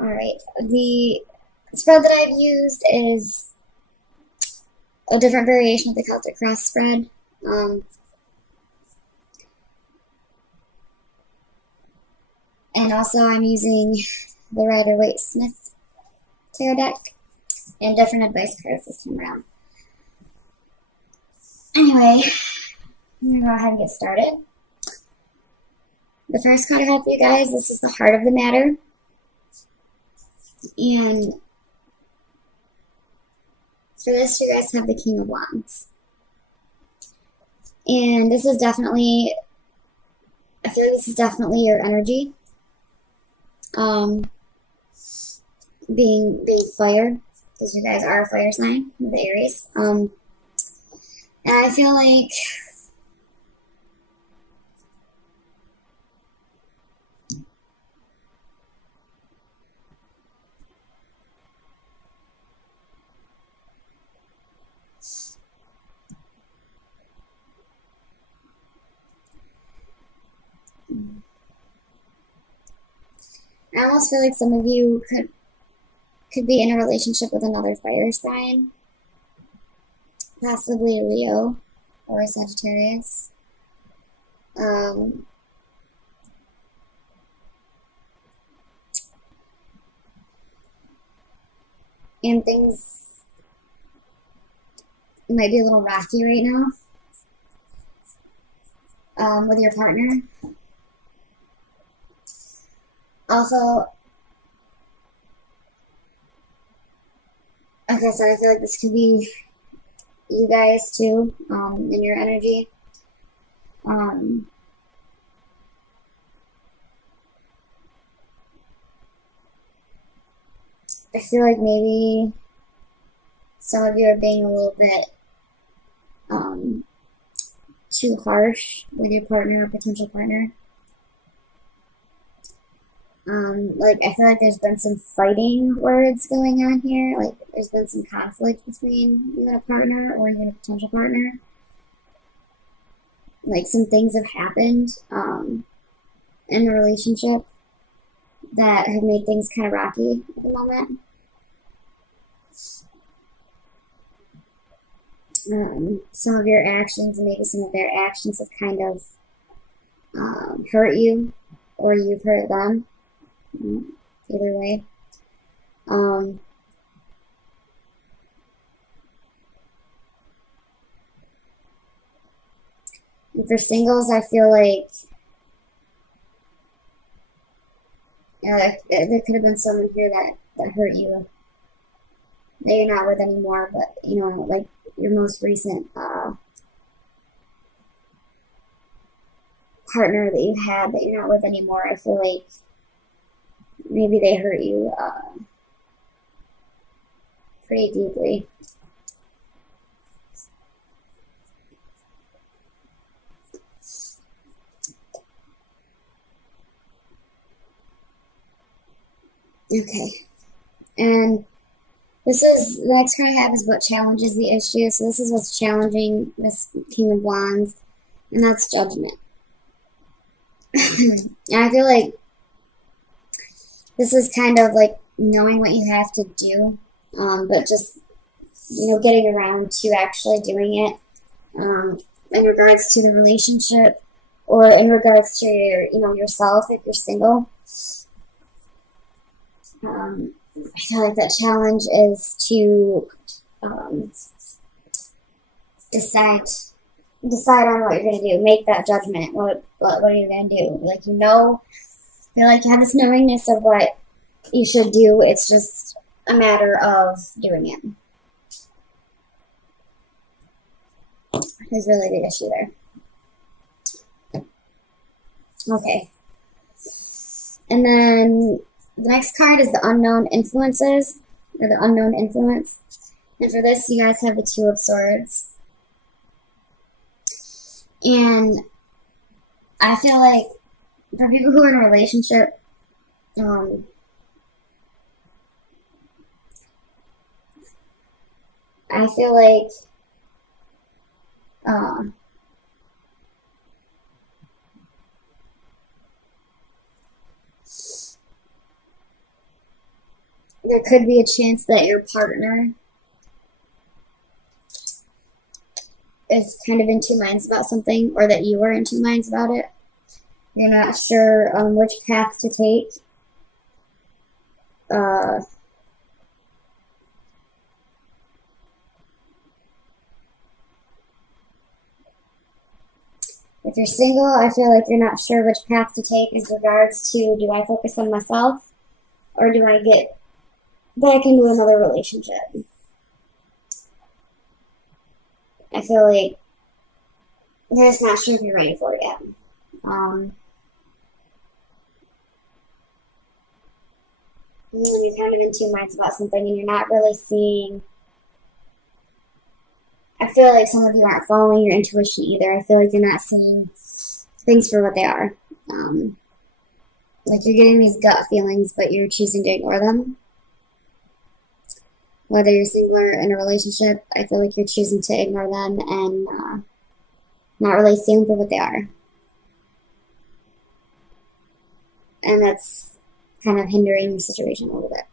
Alright, the spread that I've used is a different variation of the Celtic Cross spread. Um, and also I'm using the Rider-Waite-Smith tarot deck and different advice cards this time around. Anyway, I'm gonna go ahead and get started. The first card I have for you guys, this is the heart of the matter. And for this, you guys have the King of Wands. And this is definitely, I feel like this is definitely your energy. Um, being fire, because you guys are a fire sign, the Aries. And I feel like I almost feel like some of you could be in a relationship with another fire sign, possibly Leo or Sagittarius. Um, and things might be a little rocky right now with your partner. Also, like I said, I feel like this could be you guys too, in your energy. Um, I feel like maybe some of you are being a little bit um, too harsh with your partner or potential partner. Like I feel like there's been some fighting words going on here. Like there's been some conflict between you and a partner or even a potential partner. Like some things have happened in the relationship that have made things kind of rocky at the moment. Some of your actions and maybe some of their actions have kind of hurt you, or you've hurt them. Either way. Um, and for singles, I feel like there could have been someone here that hurt you that you're not with anymore, but like your most recent partner that you had that you're not with anymore. I feel like maybe they hurt you pretty deeply. Okay, and this is the next card I have is what challenges the issue. So this is what's challenging this King of Wands, and that's judgment. And I feel like this is kind of like knowing what you have to do, but just getting around to actually doing it in regards to the relationship or in regards to yourself if you're single. I feel like that challenge is to decide on what you're gonna do. Make that judgment. What are you gonna do? Like feel like you have this knowingness of what you should do. It's just a matter of doing it. Is really the issue there. Okay. And then the next card is the unknown influences, or the unknown influence. And for this, you guys have the Two of Swords. And I feel like for people who are in a relationship, I feel like there could be a chance that your partner is kind of in two minds about something, or that you are in two minds about it. You're not sure which path to take. Uh, if you're single, I feel like you're not sure which path to take as regards to, do I focus on myself or do I get back into another relationship? I feel like you're just not sure if you're ready for it yet. Um, you're kind of in two minds about something and you're not really seeing. I feel like some of you aren't following your intuition either. I feel like you're not seeing things for what they are. Um, like you're getting these gut feelings, but you're choosing to ignore them. Whether you're single or in a relationship, I feel like you're choosing to ignore them and not really see them for what they are. And that's kind of hindering the situation a little bit.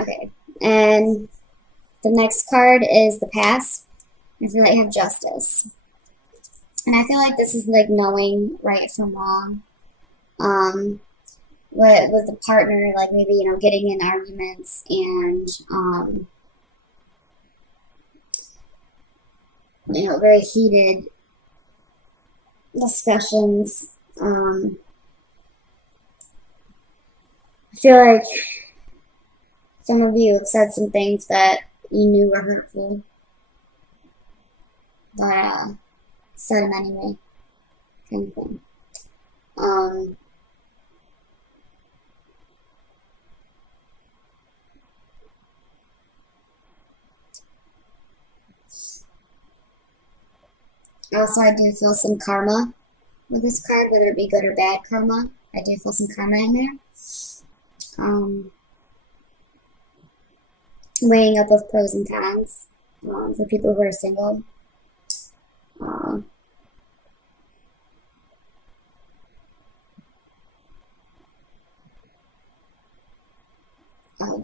Okay, and the next card is the past. I feel like you have justice. And I feel like this is like knowing right from wrong. Um, with the partner, like maybe, getting in arguments and, very heated discussions. I feel like some of you have said some things that you knew were hurtful, but said them anyway, kind of thing. Um, Also, I do feel some karma with this card, whether it be good or bad karma. I do feel some karma in there. Um, Weighing up of pros and cons for people who are single. Uh,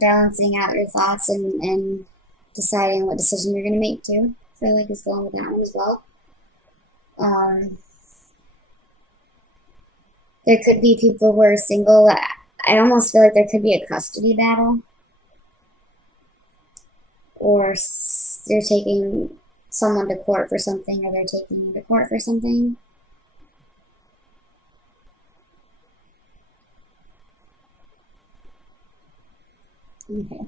Balancing out your thoughts and deciding what decision you're going to make too. I feel like is going with that one as well. Um, there could be people who are single. I almost feel like there could be a custody battle, or they're taking someone to court for something, or they're taking you to court for something. Okay.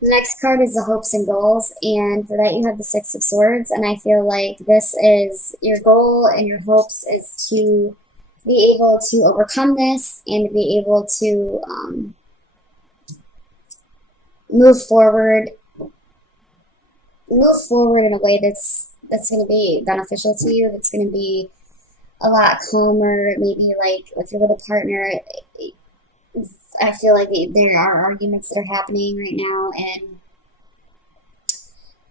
The next card is the hopes and goals, and for that you have the Six of Swords, and I feel like this is your goal and your hopes is to be able to overcome this and to be able to move forward in a way that's going to be beneficial to you, that's going to be a lot calmer. Maybe like if you're with a partner, I feel like there are arguments that are happening right now, and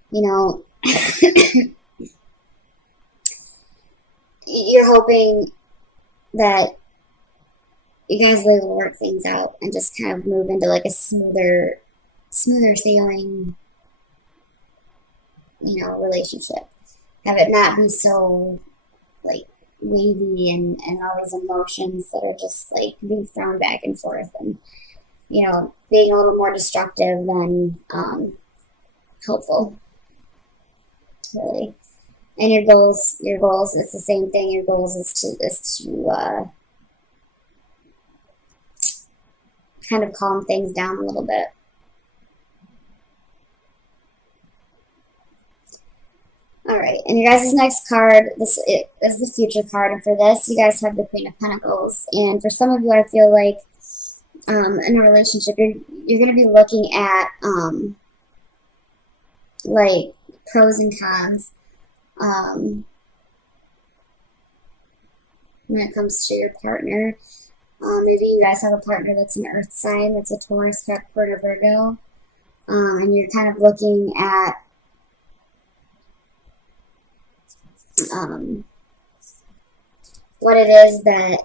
you know, you're hoping that you guys will work things out and just kind of move into like a smoother sailing, relationship. Have it not be so like wavy and all these emotions that are just like being thrown back and forth, and being a little more destructive than helpful, really. And your goals, it's the same thing. Your goals is to kind of calm things down a little bit. All right, and your guys' next card, this is the future card, and for this, you guys have the Queen of Pentacles. And for some of you, I feel like in a relationship, you're going to be looking at like pros and cons when it comes to your partner. Maybe you guys have a partner that's an Earth sign, that's a Taurus, Capricorn, or Virgo, and you're kind of looking at what it is that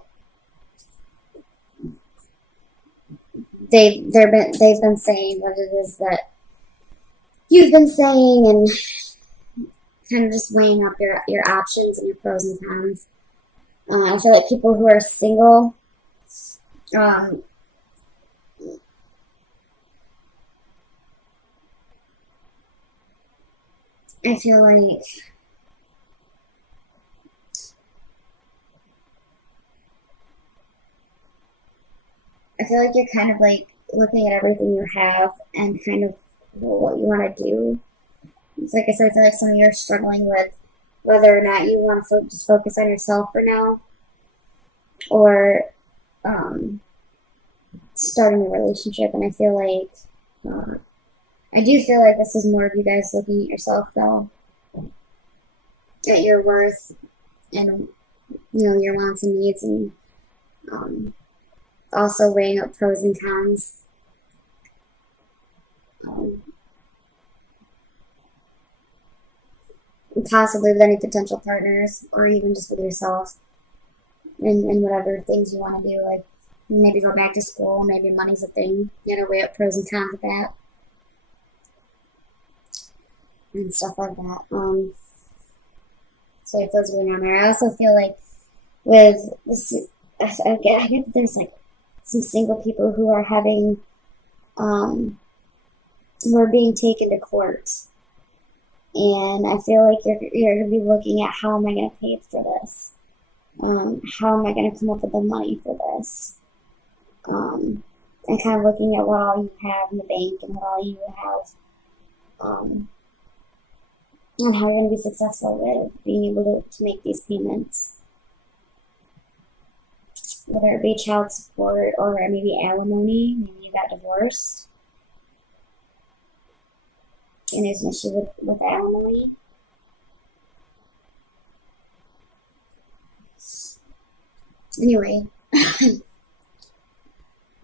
they've been saying what it is that you've been saying, and kind of just weighing up your options and your pros and cons. I feel like people who are single, um, I feel like you're kind of like looking at everything you have and kind of what you want to do. It's like I said, I feel like some of you are struggling with whether or not you want to just focus on yourself for now, or um, starting a relationship. And I feel like I do feel like this is more of you guys looking at yourself though, at your worth and your wants and needs, and um, also weighing up pros and cons. Um, Possibly with any potential partners, or even just with yourself, and whatever things you want to do, like maybe go back to school, maybe money's a thing. You gotta weigh up pros and cons of that and stuff like that. So it feels going on there. I also feel like with this, I get that there's like some single people who are having, who are being taken to court, and I feel like you're gonna be looking at how am I gonna pay for this? How am I gonna come up with the money for this? And kind of looking at what all you have in the bank and what all you have, um, and how you're going to be successful with being able to make these payments, whether it be child support or maybe alimony. Maybe you got divorced and there's an issue with alimony. Anyway,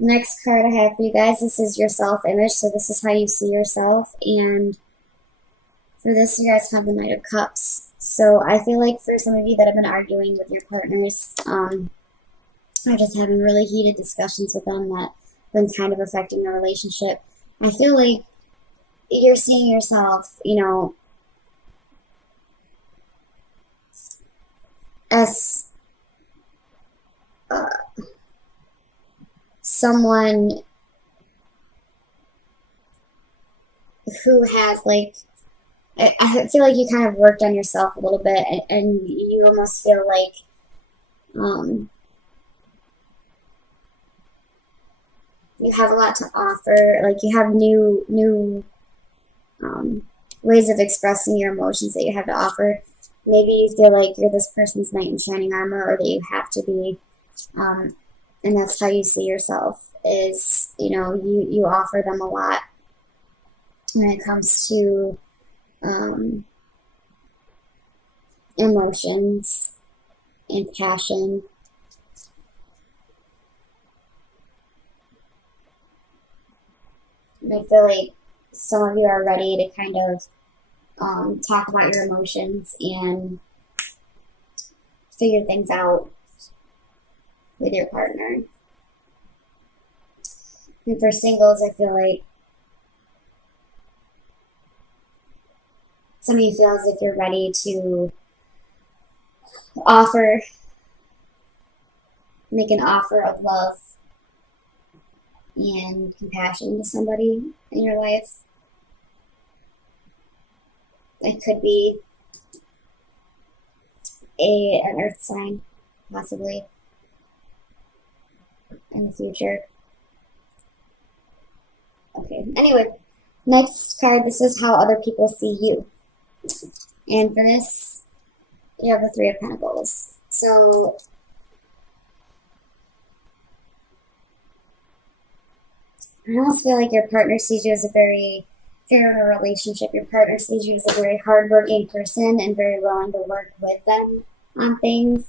next card I have for you guys, this is your self-image. So this is how you see yourself. And for this, you guys have the Knight of Cups. So I feel like for some of you that have been arguing with your partners, or just having really heated discussions with them that have been kind of affecting your relationship, I feel like you're seeing yourself, as uh, someone who has like, I feel like you kind of worked on yourself a little bit, and you almost feel like um, you have a lot to offer. Like you have new ways of expressing your emotions that you have to offer. Maybe you feel like you're this person's knight in shining armor, or that you have to be, um, and that's how you see yourself. Is you offer them a lot when it comes to emotions and passion. And I feel like some of you are ready to kind of talk about your emotions and figure things out with your partner. And for singles, I feel like some of you feel as if you're ready to offer, make an offer of love and compassion to somebody in your life. It could be an earth sign, possibly, in the future. Okay, anyway, next card, this is how other people see you. And for this, you have the Three of Pentacles. So I almost feel like your partner sees you as a very, if you're in a relationship, your partner sees you as a very hardworking person and very willing to work with them on things.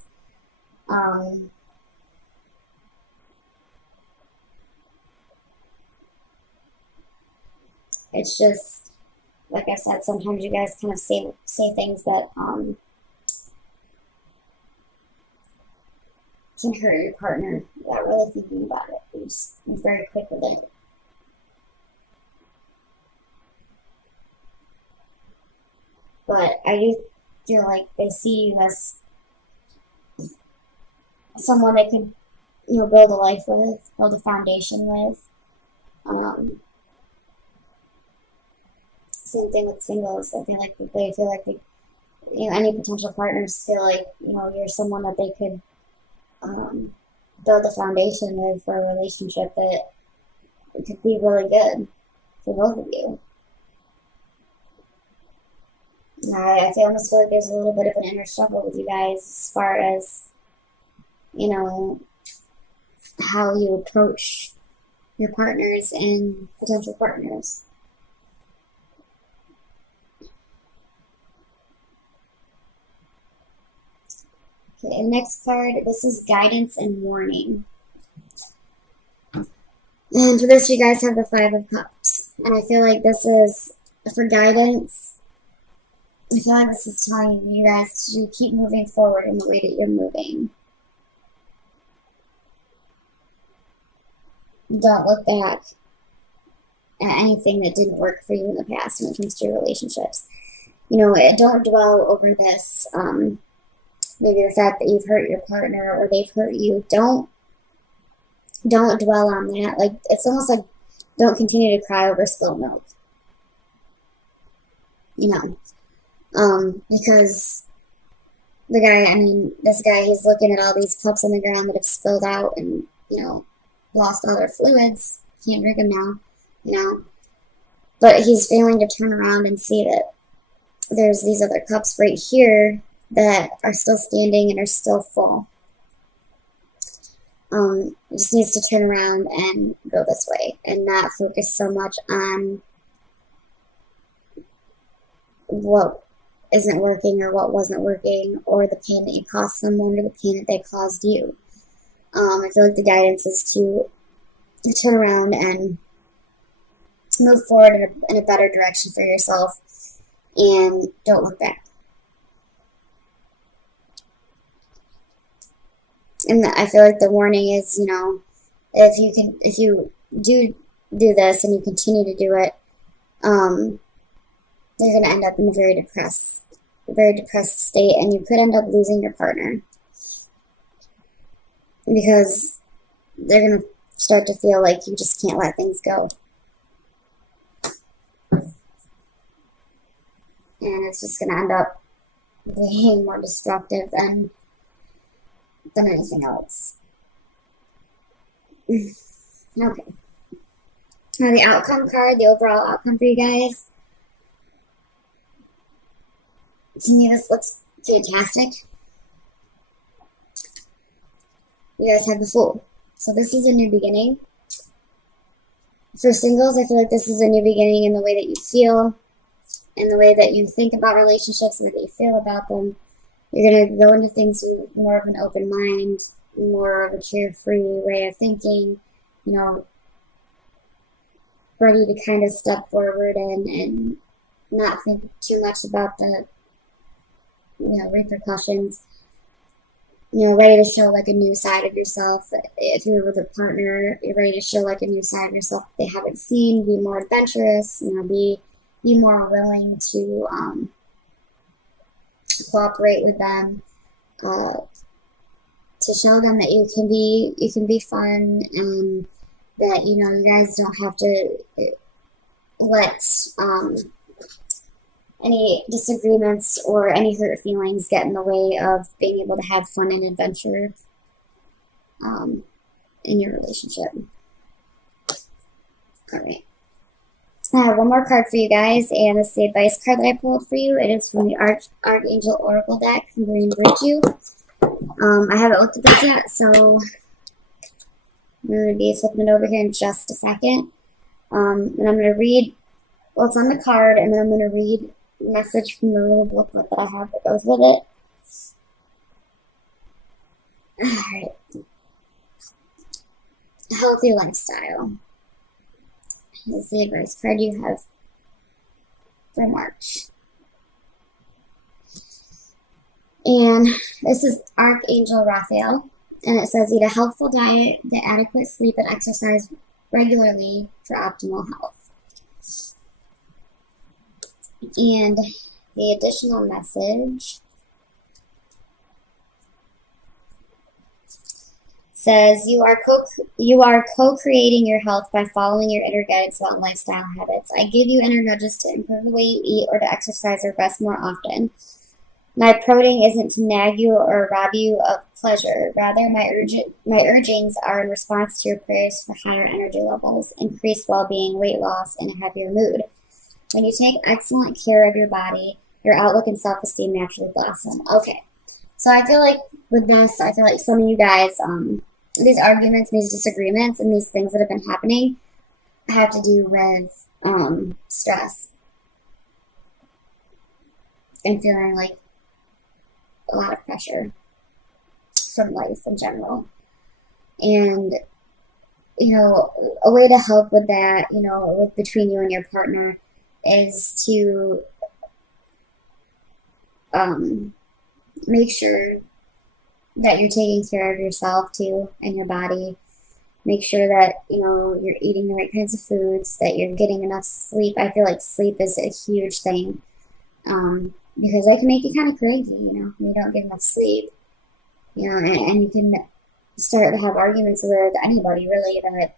It's just, like I said, sometimes you guys kind of say things that can hurt your partner without really thinking about it. You're very quick with it. But I do feel like they see you as someone they could, build a life with, build a foundation with. Um, Same thing with singles. I feel like they feel like any potential partners feel like you're someone that they could um, build a foundation with for a relationship that could be really good for both of you. Almost feel like there's a little bit of an inner struggle with you guys as far as you know how you approach your partners and potential partners. Okay, next card. This is guidance and warning. And for this, you guys have the Five of Cups. And I feel like this is for guidance. I feel like this is telling you guys to keep moving forward in the way that you're moving. Don't look back at anything that didn't work for you in the past when it comes to your relationships. Don't dwell over this. Maybe the fact that you've hurt your partner or they've hurt you. Don't dwell on that. Like, it's almost like don't continue to cry over spilled milk. Because this guy, he's looking at all these cups on the ground that have spilled out and, lost all their fluids. Can't drink them now, But he's failing to turn around and see that there's these other cups right here that are still standing and are still full. Just needs to turn around and go this way and not focus so much on what isn't working or what wasn't working or the pain that you caused someone or the pain that they caused you. I feel like the guidance is to turn around and move forward in a better direction for yourself and don't look back. And I feel like the warning is, if you do this and you continue to do it, you're going to end up in a very depressed state, and you could end up losing your partner because they're going to start to feel like you just can't let things go. And it's just going to end up being more destructive than anything else. Okay. Now the outcome card, the overall outcome for you guys. To me, this looks fantastic. You guys have the Fool. So this is a new beginning. For singles, I feel like this is a new beginning in the way that you feel, in the way that you think about relationships, and the way that you feel about them. You're going to go into things with more of an open mind, more of a carefree way of thinking, ready to kind of step forward and not think too much about the, repercussions. Ready to show like a new side of yourself. If you're with a partner, you're ready to show like a new side of yourself that they haven't seen. Be more adventurous. Be more willing to cooperate with them, to show them that you can be fun, and that you guys don't have to let any disagreements or any hurt feelings get in the way of being able to have fun and adventure in your relationship. All right. I have one more card for you guys, and this is the advice card that I pulled for you. It is from the Archangel Oracle deck from Green Virtue. I haven't looked at this yet, so I'm going to be flipping it over here in just a second. And I'm going to read what's on the card, and then I'm going to read a message from the little booklet that I have that goes with it. Alright. Healthy lifestyle is the advice card you have for March. And this is Archangel Raphael, and it says, eat a healthful diet, get adequate sleep, and exercise regularly for optimal health. And The additional message says you are co-creating your health by following your inner guidance about lifestyle habits. I give you inner nudges to improve the way you eat or to exercise or rest more often. My prodding isn't to nag you or rob you of pleasure. Rather, my urgings are in response to your prayers for higher energy levels, increased well-being, weight loss, and a happier mood. When you take excellent care of your body, your outlook and self-esteem naturally blossom. Okay, so I feel like with this, I feel like some of you guys, these arguments, these disagreements, and these things that have been happening have to do with stress and feeling like a lot of pressure from life in general. And, a way to help with that, with between you and your partner is to make sure that you're taking care of yourself too and your body. Make sure that, you're eating the right kinds of foods, that you're getting enough sleep. I feel like sleep is a huge thing because it can make you kind of crazy, when you don't get enough sleep. And you can start to have arguments with anybody really that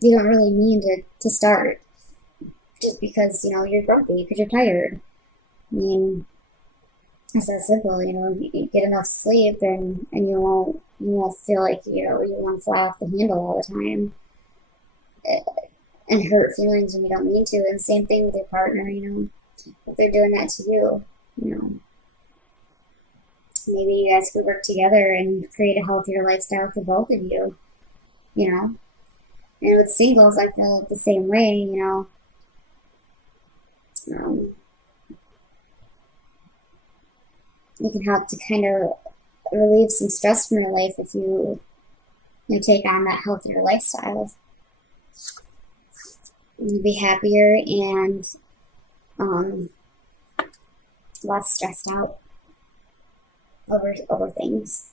you don't really mean to start just because, you're grumpy because you're tired. I mean, it's that simple, you get enough sleep and you won't feel like, you want to fly off the handle all the time and hurt feelings when you don't mean to. And same thing with your partner, if they're doing that to you, maybe you guys could work together and create a healthier lifestyle for both of you, you know. And with singles, I feel the same way, Um, you can help to kind of relieve some stress from your life if you take on that healthier lifestyle. You'll be happier and less stressed out over things.